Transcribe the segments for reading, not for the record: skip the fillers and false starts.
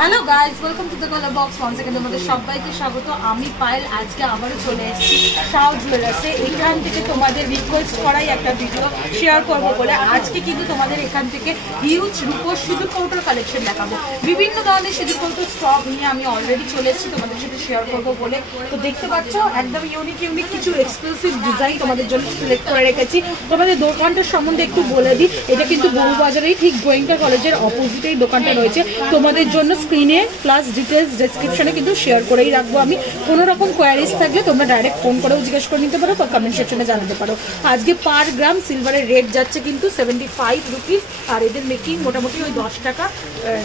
Hello guys, welcome to the colour box. Once again তোমাদের সবাইকে স্বাগত। আমি পায়েল আজকে আবারও চলে এসেছি শাও জুয়েলার্সে। এখান থেকে তোমাদের রিকোয়েস্ট করাই একটা ভিডিও শেয়ার করবো বলে আজকে কিন্তু তোমাদের এখান থেকে হিউজ রূপোর সিঁদুর কৌটোর কালেকশন দেখাবো। বিভিন্ন ধরনের সিঁদুর কৌটোর স্টক নিয়ে আমি অলরেডি চলে এসেছি তোমাদের সাথে শেয়ার করবো বলে। তো দেখতে পাচ্ছ একদম ইউনিক কিছু এক্সক্লুসিভ ডিজাইন তোমাদের জন্য সিলেক্ট করে রেখেছি। তোমাদের দোকানটার সম্বন্ধে একটু বলে দিই, এটা কিন্তু বহুবাজারেই ঠিক গোয়েঙ্কা কলেজের অপোজিটেই দোকানটা রয়েছে। তোমাদের জন্য স্ক্রিনে প্লাস ডিটেলস ডেসক্রিপশনে কিন্তু শেয়ার করেই রাখবো আমি। কোনো রকম কোয়ারিজ থাকলে তোমরা ডাইরেক্ট ফোন করেও জিজ্ঞেস করে নিতে পারো বা কমেন্ট সেকশনে জানাতে পারো। আজকে পার গ্রাম সিলভারের রেট যাচ্ছে কিন্তু 75 রুপিস, আর এদের মেকিং মোটামুটি ওই 10 টাকা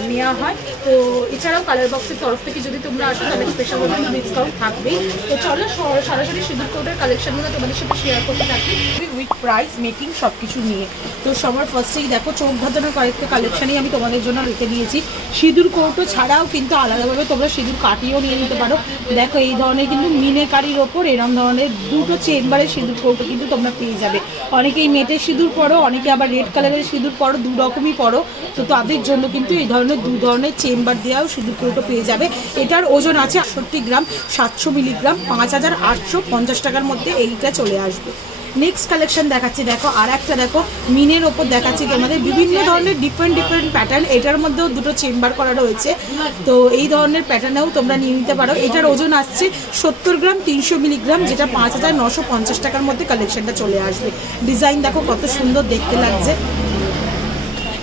নেওয়া হয়। তো এছাড়াও কালার বক্সের তরফ থেকে যদি তোমরা আসো তাহলে স্পেশাল ডিসকাউন্ট থাকবেই। তো চলো সরাসরি সিঁদুর কৌটোর কালেকশনগুলো তোমাদের সাথে শেয়ার করতে থাকি উইথ প্রাইস মেকিং সব কিছু নিয়ে। তো সবার ফার্স্টেই দেখো চোখ ধাঁধানোর কয়েকটা কালেকশনই আমি তোমাদের জন্য রেখে দিয়েছি। সিঁদুর কৌটো ছাড়াও কিন্তু আলাদাভাবে তোমরা সিঁদুর কাটিও নিয়ে নিতে পারো। দেখো এই ধরনের কিন্তু মিনেকারির ওপর এরকম ধরনের দুটো চেম্বারের সিঁদুর কৌটো কিন্তু তোমরা পেয়ে যাবে। অনেকেই মেটের সিঁদুর পরো, অনেকে আবার রেড কালারের সিঁদুর পরো, দু রকমই পরো। তো তাদের জন্য কিন্তু এই ধরনের দু ধরনের চেম্বার দেওয়াও সিঁদুর কৌটো পেয়ে যাবে। এটার ওজন আছে 68 গ্রাম, 700 মিলিগ্রাম, 5850 টাকার মধ্যে এইটা চলে আসবে। নেক্সট কালেকশন দেখাচ্ছি, দেখো আর একটা দেখো মিনের ওপর দেখাচ্ছি কি আমাদের বিভিন্ন ধরনের ডিফারেন্ট প্যাটার্ন। এটার মধ্যেও দুটো চেম্বার করা রয়েছে। তো এই ধরনের প্যাটার্নেও তোমরা নিয়ে নিতে পারো। এটার ওজন আসছে 70 গ্রাম, 300 মিলিগ্রাম, যেটা 5950 টাকার মধ্যে কালেকশনটা চলে আসবে। ডিজাইন দেখো কত সুন্দর দেখতে লাগছে।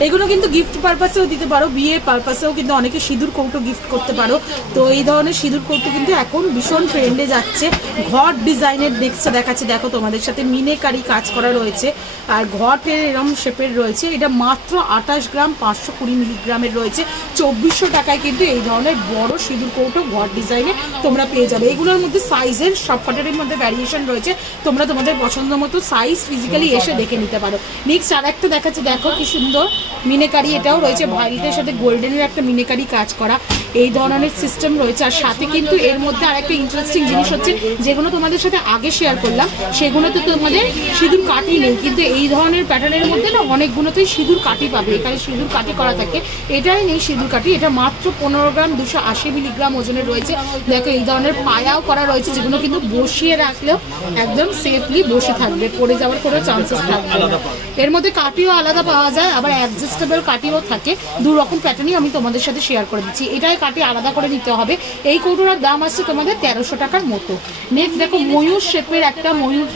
এগুলো কিন্তু গিফট পারপাসেও দিতে পারো, বিয়ের পারপাসেও কিন্তু অনেকে সিঁদুর কৌটো গিফট করতে পারো। তো এই ধরনের সিঁদুর কৌটো কিন্তু এখন ভীষণ ট্রেন্ডে যাচ্ছে। ঘট ডিজাইনের দেখাচ্ছি, দেখো তোমাদের সাথে মিনেকারি কাজ করা রয়েছে আর ঘটের এরম শেপের রয়েছে। এটা মাত্র 28 গ্রাম, 520 মিলিগ্রামের রয়েছে। 2400 টাকায় কিন্তু এই ধরনের বড় সিঁদুর কৌটো ঘট ডিজাইনে তোমরা পেয়ে যাবে। এগুলোর মধ্যে সাইজের সবকটার মধ্যে ভ্যারিয়েশন রয়েছে, তোমরা তোমাদের পছন্দ মতো সাইজ ফিজিক্যালি এসে দেখে নিতে পারো। নেক্সট আর একটা দেখাচ্ছি, দেখো কি সুন্দর মিনেকারি। এটাও রয়েছে ভাইটের সাথে গোল্ডেনের একটা মিনেকারি কাজ করা, এই ধরনের সিস্টেম রয়েছে। আর সাথে কিন্তু এর মধ্যে আর একটা ইন্টারেস্টিং জিনিস হচ্ছে, যেগুলো তোমাদের সাথে আগে শেয়ার করলাম সেগুলো তো তোমাদের সিঁদুর কাটি নেই, কিন্তু এই ধরনের প্যাটার্নের মধ্যে না অনেকগুলোতেই সিঁদুর কাটি পাবে। এখানে সিঁদুর কাটি করা থাকে, এটাই নেই সিঁদুর কাটি। এটা মাত্র 15 গ্রাম, 280 মিলিগ্রাম ওজনের রয়েছে। দেখো এই ধরনের পায়াও করা রয়েছে, যেগুলো কিন্তু বসিয়ে রাখলেও একদম সেফলি বসে থাকবে, পড়ে যাওয়ার কোনো চান্সেস থাকবে না। এর মধ্যে কাটিও আলাদা পাওয়া যায়, আবার অ্যাডজাস্টেবল কাটিও থাকে। দু রকম প্যাটার্নই আমি তোমাদের সাথে শেয়ার করে দিচ্ছি। এটাই কাটি আলাদা করে নিতে হবে। এই কৌটোটার দাম আসছে তোমাদের 1300 টাকার মতো। নেক্সট দেখো ময়ূর শেপের একটা ময়ূর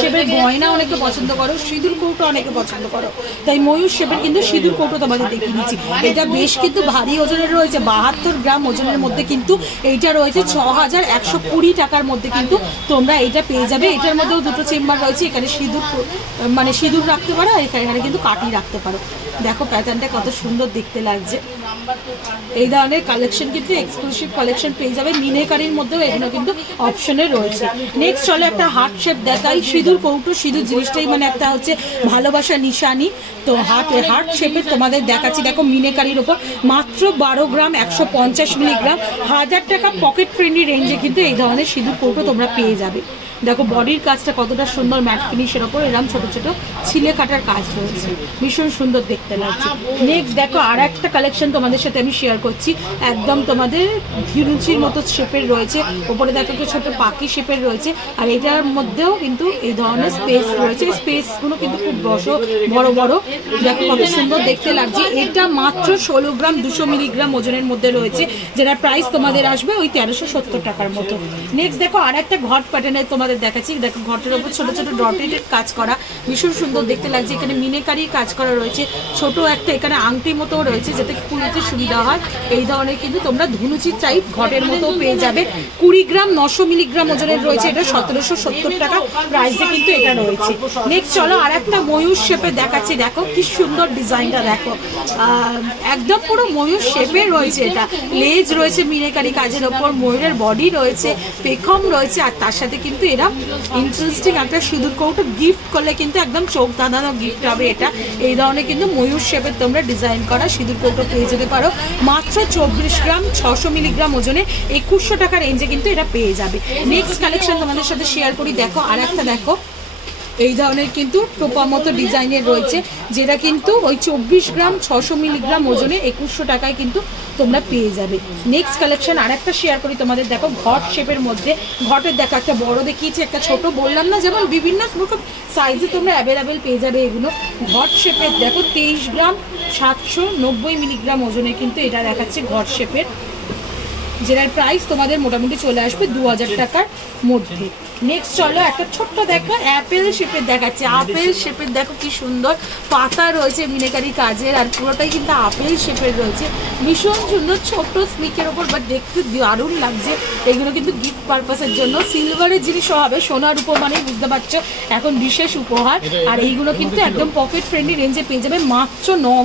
শেপের গয়না অনেকে পছন্দ করো, সিঁদুর কৌটো অনেকে পছন্দ করো, তাই ময়ূর শেপের কিন্তু সিঁদুর কৌটো তোমাদের দেখিয়ে দিচ্ছি। এটা বেশ কিন্তু ভারী ওজনের রয়েছে, 72 গ্রাম ওজনের মধ্যে কিন্তু এইটা রয়েছে 6120 টাকার মধ্যে কিন্তু তোমরা এইটা পেয়ে যাবে। এটার মধ্যেও দুটো চেম্বার রয়েছে, এখানে সিঁদুর মানে সিঁদুর রাখতে পারো, আর এখানে কিন্তু কাটি রাখতে পারো। দেখো প্যাটার্নটা কত সুন্দর দেখতে লাগছে। এই ধরনের কালেকশন কিন্তু এক্সক্লুসিভ কালেকশন পেয়ে যাবে। মিনেকারির মধ্যেও এগুলো কিন্তু অপশনে রয়েছে। নেক্সট চলো একটা হার্ট শেপ দেখাই। সিঁদুর কৌটো, সিঁদুর জিনিসটাই মানে একটা হচ্ছে ভালোবাসার নিশানি। তো হার্ট শেপের তোমাদের দেখাচ্ছি, দেখো মিনেকারির ওপর মাত্র 12 গ্রাম, 150 মিলিগ্রাম, 1000 টাকা পকেট ফ্রেন্ডলি রেঞ্জে কিন্তু এই ধরনের সিঁদুর কৌটো তোমরা পেয়ে যাবে। দেখো বডির কাজটা কতটা সুন্দর, ম্যাট ফিনিশের ওপর এরকম ছোট ছোট ছিলে কাটার কাজ রয়েছে, ভীষণ সুন্দর দেখতে লাগছে। নেক্সট দেখো আর একটা কালেকশন তোমাদের সাথে আমি শেয়ার করছি, একদম তোমাদের ধীরুচির মতো শেপের রয়েছে। ওপরে দেখো একটু ছোট পাখি শেপের রয়েছে, আর এটার মধ্যেও কিন্তু এই ধরনের স্পেস রয়েছে। স্পেসগুলো কিন্তু খুব বড় বড়, দেখো কত সুন্দর দেখতে লাগছে। এটা মাত্র 16 গ্রাম, 200 মিলিগ্রাম ওজনের মধ্যে রয়েছে, যেটার প্রাইস তোমাদের আসবে ওই 1370 টাকার মতো। নেক্সট দেখো আর একটা ঘট প্যাটার্নের তোমাদের দেখাচ্ছি, দেখো ঘটের ওপর ছোট ছোট ডটেড কাজ করা, ভীষণ সুন্দর দেখতে লাগছে। এখানে মিনেকারি কাজ করা রয়েছে, ছোট একটা এখানে আংটি মতো রয়েছে, যাতে খুলতে সুবিধা হয়। এই ধরনের কিন্তু তোমরা ধুনুচি টাইপ ঘটের মতো পেয়ে যাবে। 20 গ্রাম, 900 মিলিগ্রাম ওজনের রয়েছে। এটা 1770 টাকা প্রাইসে কিন্তু এটা রয়েছে। নেক্সট চলো আর একটা ময়ূর শেপে দেখাচ্ছি, দেখো কি সুন্দর ডিজাইনটা, দেখো একদম পুরো ময়ূর শেপে রয়েছে। এটা লেজ রয়েছে মিনেকারি কাজের ওপর, ময়ূরের বডি রয়েছে, পেখম রয়েছে, আর তার সাথে কিন্তু এরা ইন্টারেস্টিং একটা সিঁদুর কৌটো গিফট করলে কিন্তু একদম চোখ ধাঁধানো গিফট হবে এটা। এই ধরনের কিন্তু ময়ূর শেপের তোমরা ডিজাইন করা সিঁদুর কৌটো পেয়ে যেতে পারো। মাত্র 24 গ্রাম, 600 মিলিগ্রাম ওজনে 2100 টাকা রেঞ্জে কিন্তু এটা পেয়ে যাবে। নেক্সট কালেকশন তোমাদের সাথে শেয়ার করি, দেখো আর একটা দেখো এই ধরনের কিন্তু টোপা মতো ডিজাইনের রয়েছে, যেটা কিন্তু ওই 24 গ্রাম 600 মিলিগ্রাম ওজনে 2100 টাকায় কিন্তু তোমরা পেয়ে যাবে। নেক্সট কালেকশন আর একটা শেয়ার করি তোমাদের, দেখো ঘট শেপের মধ্যে। ঘটের দেখো একটা বড় দেখিয়েছি, একটা ছোট, বললাম না যেমন বিভিন্ন রকম সাইজে তোমরা অ্যাভেলেবেল পেয়ে যাবে এগুলো। ঘট শেপের দেখো 23 গ্রাম 790 মিলিগ্রাম ওজনে কিন্তু এটা দেখাচ্ছে ঘট শেপের, যেটার প্রাইস তোমাদের মোটামুটি চলে আসবে 2000 টাকার মধ্যে। নেক্সট চলো একটা ছোট্ট দেখো অ্যাপেল শেপের দেখাচ্ছে। আপেল শেপের দেখো কি সুন্দর পাতা রয়েছে মিনেকারি কাজের, আর পুরোটাই কিন্তু আপেল শেপের রয়েছে, ভীষণ সুন্দর ছোট স্লিকের ওপর, বাট দেখতে দারুণ লাগছে। এগুলো কিন্তু গিফট পারপাসের জন্য, সিলভারের জিনিসও হবে, সোনার উপর মানে বুঝতে পারছো এখন বিশেষ উপহার। আর এইগুলো কিন্তু একদম পকেট ফ্রেন্ডলি রেঞ্জে পেয়ে যাবে মাত্র 9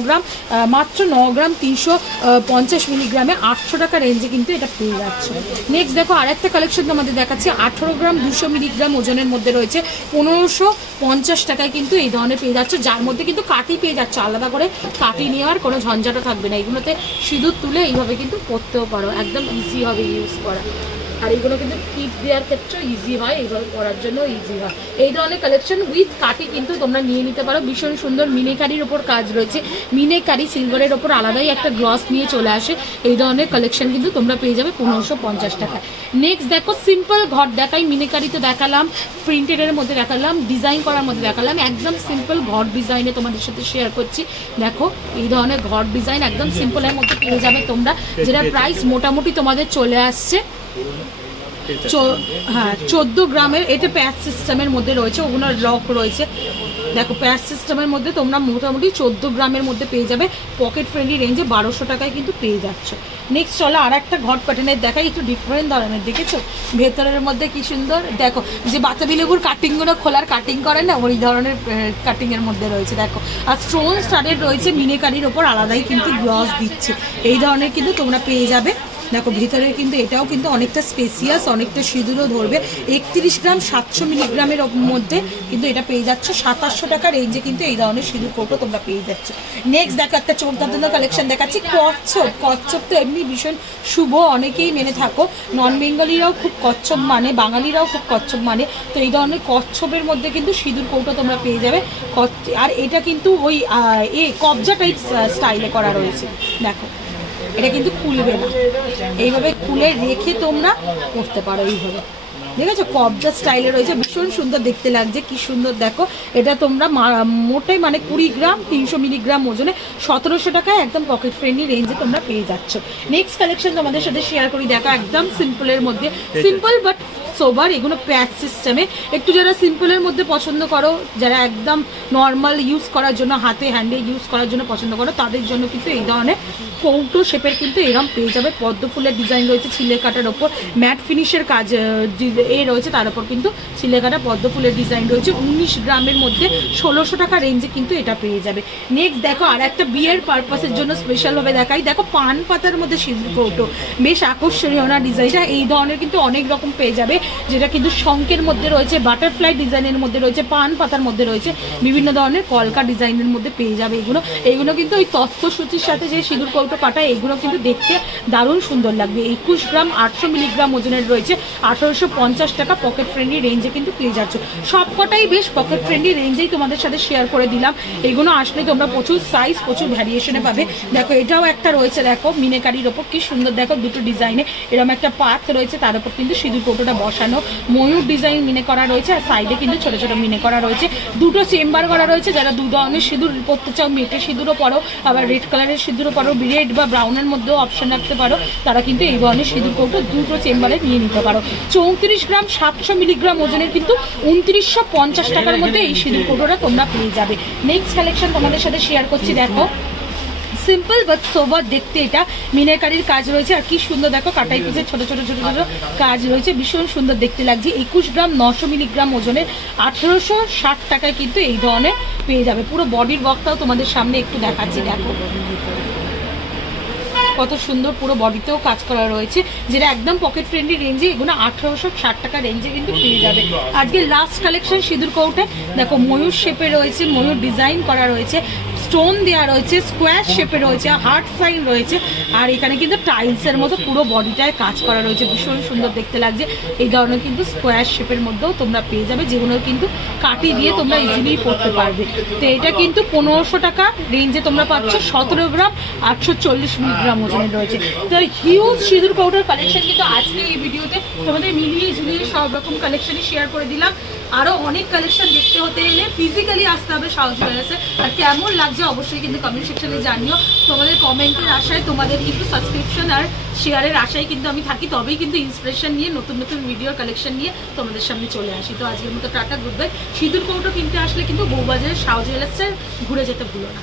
গ্রাম 350 মিলিগ্রামে 800 টাকা রেঞ্জে কিন্তু এটা পেয়ে যাচ্ছে। নেক্সট দেখো আরেকটা কালেকশন তোমাদের দেখাচ্ছি, 18 গ্রাম 200 মিলিগ্রাম ওজনের মধ্যে রয়েছে 1550 টাকায় কিন্তু এই ধরনের পেয়ে যাচ্ছে, যার মধ্যে কিন্তু কাটি পেয়ে যাচ্ছে, আলাদা করে কাটি নেওয়ার কোনো ঝঞ্ঝাটা থাকবে না। এগুলোতে সিঁদুর তুলে এইভাবে কিন্তু পরতেও পারো, একদম ইজি হবে ইউজ করা। আর এইগুলো কিন্তু টিপ দেওয়ার ক্ষেত্রেও ইজি হয়, এইভাবে করার জন্য ইজি হয়। এই ধরনের কালেকশন উইথ কাটি কিন্তু তোমরা নিয়ে নিতে পারো। ভীষণ সুন্দর মিনেকারির ওপর কাজ রয়েছে, মিনেকারি সিলভারের ওপর আলাদাই একটা গ্লস নিয়ে চলে আসে। এই ধরনের কালেকশন কিন্তু তোমরা পেয়ে যাবে 1550 টাকায়। নেক্সট দেখো সিম্পল ঘট দেখাই, মিনেকারিতে দেখালাম, প্রিন্টেডের মধ্যে দেখালাম, ডিজাইন করার মধ্যে দেখালাম, একদম সিম্পল ঘট ডিজাইনে তোমাদের সাথে শেয়ার করছি। দেখো এই ধরনের ঘট ডিজাইন একদম সিম্পলের মধ্যে পেয়ে যাবে তোমরা, যেটা প্রাইস মোটামুটি তোমাদের চলে আসছে 14 গ্রামের। এটা প্যাচ সিস্টেমের মধ্যে রয়েছে, ওগুলো লক রয়েছে। দেখো প্যাচ সিস্টেমের মধ্যে তোমরা মোটামুটি 14 গ্রামের মধ্যে পেয়ে যাবে, পকেট ফ্রেন্ডলি রেঞ্জে 1200 টাকায় কিন্তু পেয়ে যাচ্ছ। নেক্সট চলো আর একটা ঘট প্যাটার্নের দেখাই, একটু ডিফারেন্ট ধরনের, দেখেছো ভেতরের মধ্যে কি সুন্দর। দেখো যে বাতাবি লেবুর কাটিংগুলো খোলার কাটিং করে না, ওই ধরনের কাটিংয়ের মধ্যে রয়েছে দেখো। আর স্টোন স্টাডেড রয়েছে, মিনেকারির ওপর আলাদাই কিন্তু গ্লস দিচ্ছে। এই ধরনের কিন্তু তোমরা পেয়ে যাবে। দেখো ভিতরে কিন্তু এটাও কিন্তু অনেকটা স্পেসিয়াস, অনেকটা সিঁদুরও ধরবে। 31 গ্রাম 700 মিলিগ্রামের মধ্যে কিন্তু এটা পেয়ে যাচ্ছ 2700 টাকা রেঞ্জে কিন্তু এই ধরনের সিঁদুর কৌটো তোমরা পেয়ে যাচ্ছ। নেক্সট দেখো একটা চোখদার কালেকশন দেখাচ্ছি, কচ্ছপ। কচ্ছপ তো এমনি ভীষণ শুভ, অনেকেই মেনে থাকো, নন বেঙ্গলিরাও খুব কচ্ছপ মানে, বাঙালিরাও খুব কচ্ছপ মানে। তো এই ধরনের কচ্ছপের মধ্যে কিন্তু সিঁদুর কৌটো তোমরা পেয়ে যাবে। আর এটা কিন্তু ওই কবজা টাইপ স্টাইলে করা রয়েছে। দেখো এটা কিন্তু খুলবে না, এইভাবে খুলে রেখে তোমরা করতে পারো এইভাবে, দেখেছো কবজা স্টাইলে রয়েছে, ভীষণ সুন্দর দেখতে লাগছে, কি সুন্দর দেখো। এটা তোমরা মোটে মানে 20 গ্রাম 300 মিলিগ্রাম ওজনে 1700 টাকায় একদম পকেট ফ্রেন্ডলি রেঞ্জে তোমরা পেয়ে যাচ্ছ। নেক্সট কালেকশন তোমাদের সাথে শেয়ার করি, দেখো একদম সিম্পলের মধ্যে, সিম্পল বাট সোবার, এগুলো প্যাচ সিস্টেমে। একটু যারা সিম্পলের মধ্যে পছন্দ করো, যারা একদম নর্মাল ইউজ করার জন্য, হাতে হ্যান্ডে ইউজ করার জন্য পছন্দ করো, তাদের জন্য কিন্তু এই ধরনের কৌটো শেপের কিন্তু এরকম পেয়ে যাবে। পদ্ম ফুলের ডিজাইন রয়েছে ছিলে কাটার ওপর, ম্যাট ফিনিশের কাজ রয়েছে, তার উপর কিন্তু ছিলে কাটা পদ্ম ফুলের ডিজাইন রয়েছে। 19 গ্রামের মধ্যে 1600 টাকা রেঞ্জে কিন্তু এটা পেয়ে যাবে। নেক্সট দেখো আর একটা বিয়ের পারপাসের জন্য স্পেশালভাবে দেখাই, দেখো পান পাতার মধ্যে সিঁদুর কৌটো, বেশ আকর্ষণীয় না ডিজাইনটা। এই ধরনের কিন্তু অনেক রকম পেয়ে যাবে, যেটা কিন্তু শঙ্কের মধ্যে রয়েছে, বাটারফ্লাই ডিজাইনের মধ্যে রয়েছে, পান পাতার মধ্যে রয়েছে, বিভিন্ন ধরনের কলকা ডিজাইনের মধ্যে পেয়ে যাবে এইগুলো কিন্তু ওই তথ্যসূচির সাথে যে সিঁদুর কৌটো কাটা, এগুলো কিন্তু দেখতে দারুণ সুন্দর লাগবে। 21 গ্রাম 800 মিলিগ্রাম ওজনের রয়েছে, 1850 টাকা পকেট ফ্রেন্ডলি রেঞ্জে কিন্তু পেয়ে যাচ্ছ। সবকটাই বেশ পকেট ফ্রেন্ডলি রেঞ্জেই তোমাদের সাথে শেয়ার করে দিলাম। এগুলো আসলে তোমরা প্রচুর সাইজ, প্রচুর ভ্যারিয়েশনে পাবে। দেখো এটাও একটা রয়েছে, দেখো মিনেকারির ওপর কি সুন্দর, দেখো দুটো ডিজাইনে এরকম একটা পাত রয়েছে, তার উপর কিন্তু সিঁদুর কৌটোটা বসানো, ময়ূর ডিজাইন মিনে করা রয়েছে, আর সাইডে কিন্তু ছোট ছোট মিনে করা রয়েছে। দুটো চেম্বার করা রয়েছে, যারা দু ধরনের সিঁদুর পরতে চাও, মেটে সিঁদুরও পরো, আবার রেড কালারের সিঁদুরও পরো, রেড বা ব্রাউনের মধ্যেও অপশন রাখতে পারো, তারা কিন্তু এই ধরনের সিঁদুর কৌটো দুটো চেম্বারে নিয়ে নিতে পারো। 34 গ্রাম 700 মিলিগ্রাম ওজনের কিন্তু 2950 টাকার মধ্যে এই সিঁদুর কৌটোটা তোমরা পেয়ে যাবে। নেক্সট কালেকশন তোমাদের সাথে শেয়ার করছি, দেখো সিম্পল বাট সোবার দেখতে, এটা মিনাকারির কাজ রয়েছে, আর কি সুন্দর দেখো কাটাই পিসের ছোট ছোট ছোট ছোট কাজ রয়েছে, ভীষণ সুন্দর দেখতে লাগছে। 21 গ্রাম 900 মিলিগ্রাম ওজনের 1860 টাকায় কিন্তু এই ধরনের পেয়ে যাবে। পুরো বডির ওয়ার্কটাও তোমাদের সামনে একটু দেখাচ্ছি, দেখো কত সুন্দর পুরো বডিতেও কাজ করা রয়েছে, যেটা একদম পকেট ফ্রেন্ডলি রেঞ্জে, এগুলো 1860 টাকা রেঞ্জে কিন্তু পেয়ে যাবে। আজকে লাস্ট কালেকশন সিঁদুর কৌটে, দেখো ময়ূর শেপে রয়েছে, ময়ূর ডিজাইন করা রয়েছে, স্টোন দেওয়া রয়েছে, স্কোয়ার শেপে রয়েছে, হার্ট সাইন রয়েছে, আর এখানে কিন্তু টাইলসের মতো পুরো বডিটায় কাজ করা রয়েছে, ভীষণ সুন্দর দেখতে লাগছে। এই ধরনের কিন্তু স্কোয়ার শেপের মধ্যেও তোমরা পেয়ে যাবে, যেগুলো কিন্তু কাটি দিয়ে তোমরা ইজিলি পরতে পারবে। তো এটা কিন্তু 1500 টাকা রেঞ্জে তোমরা পাচ্ছ, 17 গ্রাম 840 মিলিগ্রাম ওজনের রয়েছে। তো হিউজ সিঁদুর পাউডার কালেকশন কিন্তু আজকে এই ভিডিওতে তোমাদের মিলিয়ে ঝুলিয়ে সব রকম কালেকশনই শেয়ার করে দিলাম। আরো অনেক কালেকশন দেখতে হতে এলে ফিজিক্যালি আসতে হবে সাউথ জুয়েলার্সে। আর কেমন লাগছে অবশ্যই কিন্তু কমেন্ট সেকশনে জানিও। তোমাদের কমেন্টের আশায়, তোমাদের কিন্তু সাবস্ক্রিপশন আর শেয়ারের আশায় কিন্তু আমি থাকি, তবেই কিন্তু ইন্সপিরেশন নিয়ে নতুন নতুন ভিডিওর কালেকশন নিয়ে তোমাদের সামনে চলে আসি। তো আজকের মতো টাটা, গুড বাই। সিঁদুর কৌটো কিনতে আসলে কিন্তু বউবাজারের সাউথ জুয়েলার্সে ঘুরে যেতে ভুলো না।